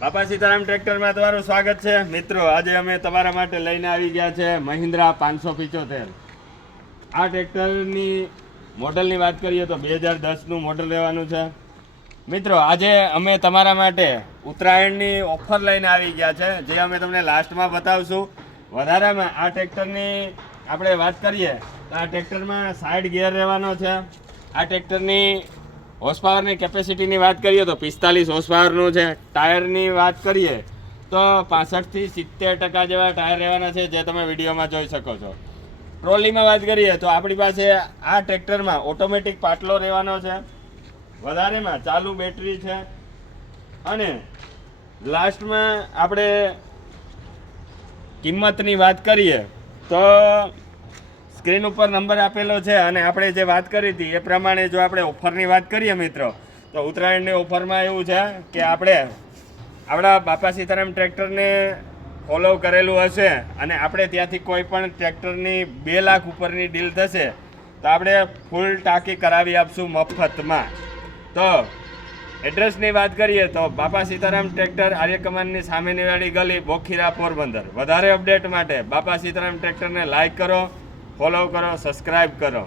બાપા સીતારામ ટ્રેક્ટરમાં તમારું સ્વાગત છે મિત્રો. આજે અમે તમારા માટે લઈને આવી ગયા છે મહિન્દ્રા 575. આ ટ્રેક્ટરની મોડલની વાત કરીએ તો 2010નું મોડલ રહેવાનું છે મિત્રો. આજે અમે તમારા માટે ઉત્તરાયણની ઓફર લઈને આવી ગયા છે, જે અમે તમને લાસ્ટમાં બતાવશું. વધારામાં આ ટ્રેક્ટરની આપણે વાત કરીએ તો આ ટ્રેક્ટરમાં સાઇડ ગિયર રહેવાનો છે. આ ટ્રેક્ટરની હોર્સ પાવરની કેપેસિટીની વાત કરીએ તો 45 હોર્સ પાવરનું છે. ટાયરની વાત કરીએ તો 65 થી 70% જેવા ટાયર રહેવાના છે, જે તમે વિડીયોમાં જોઈ શકો છો. ટ્રોલીમાં વાત કરીએ તો આપણી પાસે આ ટ્રેક્ટરમાં ઓટોમેટિક પાટલો રહેવાનો છે. વધારેમાં ચાલુ બેટરી છે. અને લાસ્ટમાં આપણે કિંમતની વાત કરીએ તો સ્ક્રીન ઉપર નંબર આપેલો છે, અને આપણે જે વાત કરી હતી એ પ્રમાણે જો આપણે ઓફરની વાત કરીએ મિત્રો, તો ઉત્તરાયણની ઓફરમાં એવું છે કે આપણે આપણા બાપા સીતારામ ટ્રેક્ટરને ફોલો કરેલું હશે અને આપણે ત્યાંથી કોઈ પણ ટ્રેક્ટરની 2 લાખ ઉપરની ડીલ થશે તો આપણે ફૂલ ટાંકી કરાવી આપશું મફતમાં. તો એડ્રેસની વાત કરીએ તો બાપા સીતારામ ટ્રેક્ટર, આર્ય કમાનની સામેની વાળી ગલી, બોખીરા, પોરબંદર. વધારે અપડેટ માટે બાપા સીતારામ ટ્રેક્ટરને લાઈક કરો, ફોલો કરો, સબસ્ક્રાઈબ કરો.